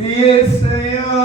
Yesayya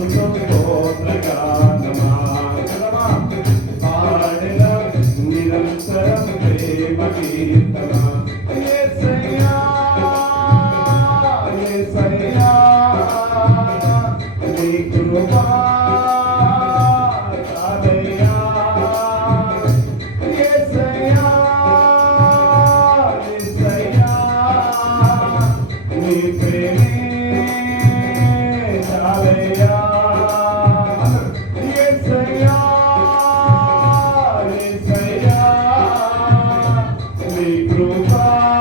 Such a Prabha